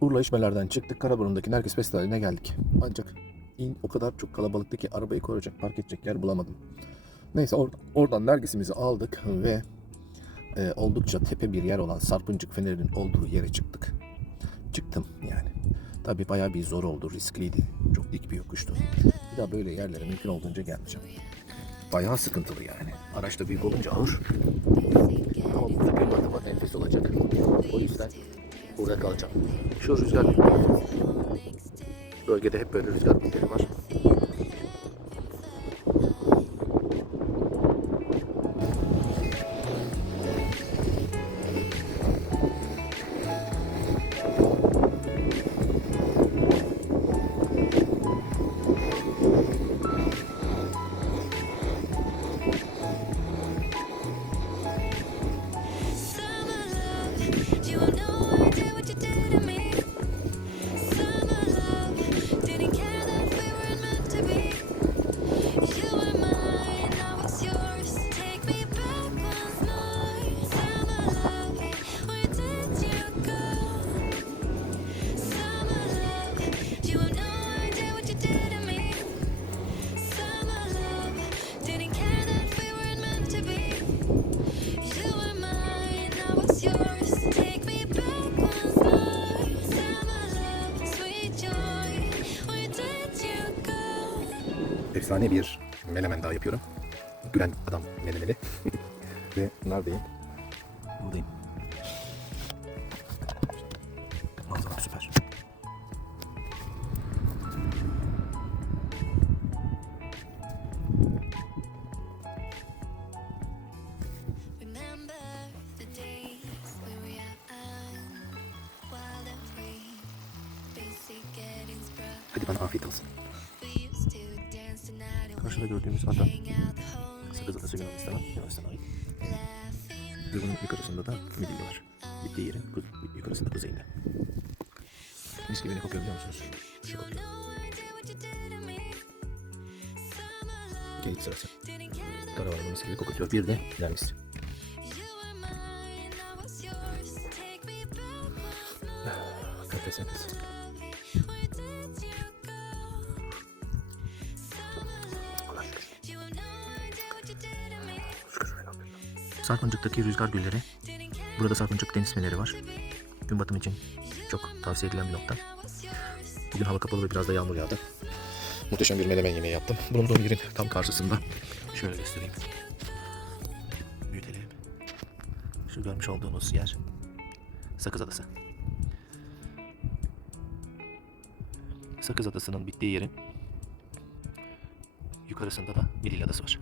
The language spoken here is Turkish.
Urla İşmeler'den çıktık. Karaburun'daki Nergis Festivali'ne geldik. Ancak in o kadar çok kalabalıktı ki arabayı koyacak, park edecek yer bulamadım. Neyse or- oradan Nergis'imizi aldık ve e, oldukça tepe bir yer olan Sarpıncık Feneri'nin olduğu yere çıktık. Çıktım yani. Tabii bayağı bir zor oldu, riskliydi. Çok dik bir yokuştu. Bir daha böyle yerlere mümkün olduğunca gelmeyeceğim. Bayağı sıkıntılı yani. Araç da büyük olunca ağır. Ama bu gün batımı enfes olacak. O yüzden burada kalacağım. Şu rüzgar Bölgede hep böyle rüzgar bulutları var. Efsane bir menemen daha yapıyorum. Gülen adam menemeni. Ve neredeyim? Buradayım. Manzara süper. Hadi bana afiyet olsun. Karşıda gördüğümüz ada. night, Adası Yunanistan'a. Ait. bunun yukarısında da Midilli var. Gittiği yerin yukarısında kuzeyinde. Mis gibi ne kokuyor biliyor musunuz? Şu kokuyor. Geyik sırası. Karavanın mis gibi kokutuyor. Bir de nergis. you were Sarpıncık'taki rüzgar gülleri. Burada Sarpıncık deniz fener'i var. Gün batımı için çok tavsiye edilen bir nokta. Bugün hava kapalı ve biraz da yağmur yağdı. Muhteşem bir menemen yemeği yaptım. Bulunduğum yerin tam karşısında. Şöyle göstereyim. Büyütelim. Şu görmüş olduğunuz yer Sakız Adası. Sakız Adası'nın bittiği yerin yukarısında da Midilli Adası var.